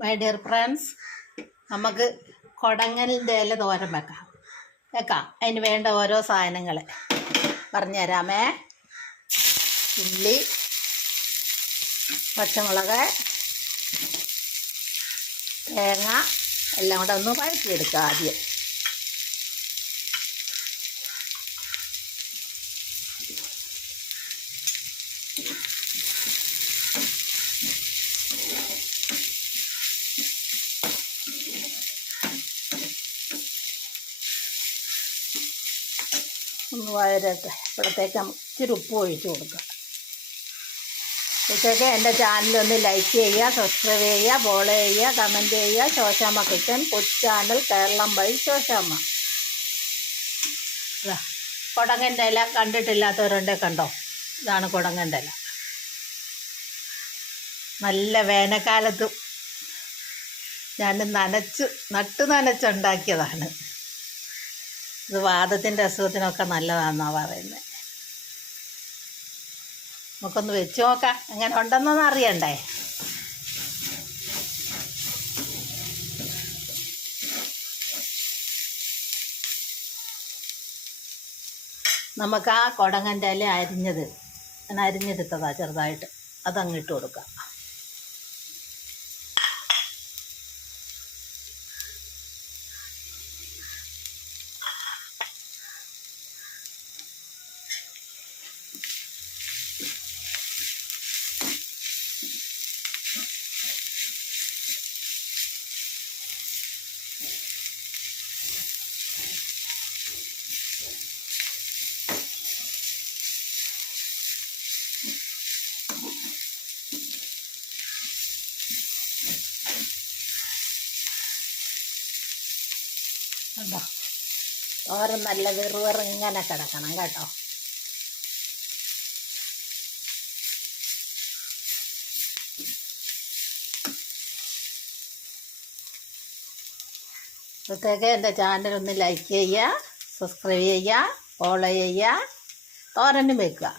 My dear friends, നമുക്ക് കൊടങ്ങലിൻ്റെ ഇല തോരൻ വെക്കാം. അതിന് വേണ്ട ഓരോ സാധനങ്ങൾ പറഞ്ഞുതരാമേ. ഉള്ളി, പച്ചമുളക്, തേങ്ങ എല്ലാം കൂടെ ഒന്ന് വഴറ്റിയെടുക്കുക ആദ്യം. ഒന്ന് വഴരട്ടെ. ഇപ്പോഴത്തേക്ക് നമുക്ക് ഇച്ചിരി ഉപ്പ് ഒഴിച്ച് കൊടുക്കുക. ഇപ്പോഴത്തേക്ക് എൻ്റെ ചാനലൊന്ന് ലൈക്ക് ചെയ്യുക, സബ്സ്ക്രൈബ് ചെയ്യുക, ഫോളോ ചെയ്യുക, കമൻറ്റ് ചെയ്യുക. ശോശാമ്മ കിച്ചൻ കൊച്ചു ചാനൽ, കേരളം ബൈ ശോശാമ്മ. കൊടങ്ങൻ്റെ ഇല കണ്ടിട്ടില്ലാത്തവരുണ്ടെ കണ്ടോ, ഇതാണ് കൊടങ്ങൻ്റെ ഇല. നല്ല വേനൽക്കാലത്തും ഞാൻ നനച്ചുണ്ടാക്കിയതാണ്. ഇത് വാദത്തിൻ്റെ അസുഖത്തിനൊക്കെ നല്ലതാണെന്നാണ് പറയുന്നത്. നമുക്കൊന്ന് വെച്ച് നോക്കാം, എങ്ങനെ ഉണ്ടെന്നൊന്നും അറിയണ്ടേ. നമുക്ക് ആ കൊടങ്ങൻ്റെ ഇല ഞാൻ അരിഞ്ഞെടുത്തതാ ചെറുതായിട്ട്, അതങ്ങിട്ട് കൊടുക്കാം. കണ്ടോ, തോരൻ നല്ല ഇങ്ങനെ കിടക്കണം കേട്ടോ. ഇപ്പോഴത്തേക്ക് എൻ്റെ ചാനലൊന്ന് ലൈക്ക് ചെയ്യുക, സബ്സ്ക്രൈബ് ചെയ്യുക, ഫോളോ ചെയ്യുക, തോരനും വെക്കുക.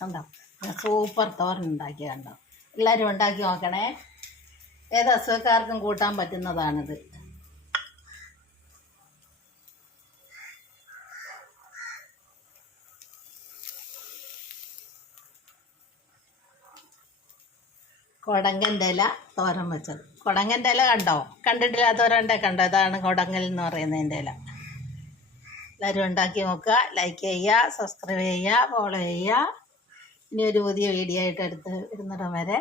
കണ്ടോ, സൂപ്പർ തോരൻ ഉണ്ടാക്കിയ കണ്ടോ. എല്ലാവരും ഉണ്ടാക്കി നോക്കണേ. ഏത് അസുഖക്കാർക്കും കൂട്ടാൻ പറ്റുന്നതാണിത്. കൊടങ്ങൻ്റെ ഇല തോരൻ വെച്ചത്. കൊടങ്ങൻ്റെ ഇല കണ്ടിട്ടില്ലാത്തവരുണ്ടെ കണ്ടോ, ഇതാണ് കൊടങ്ങൽ എന്ന് പറയുന്നതിൻ്റെ ഇല. എല്ലാവരും ഉണ്ടാക്കി നോക്കുക, ലൈക്ക് ചെയ്യുക, സബ്സ്ക്രൈബ് ചെയ്യുക, ഫോളോ ചെയ്യുക. ഇനി ഒരു പുതിയ വീഡിയോ ആയിട്ട് ഇടുന്നിടം വരെ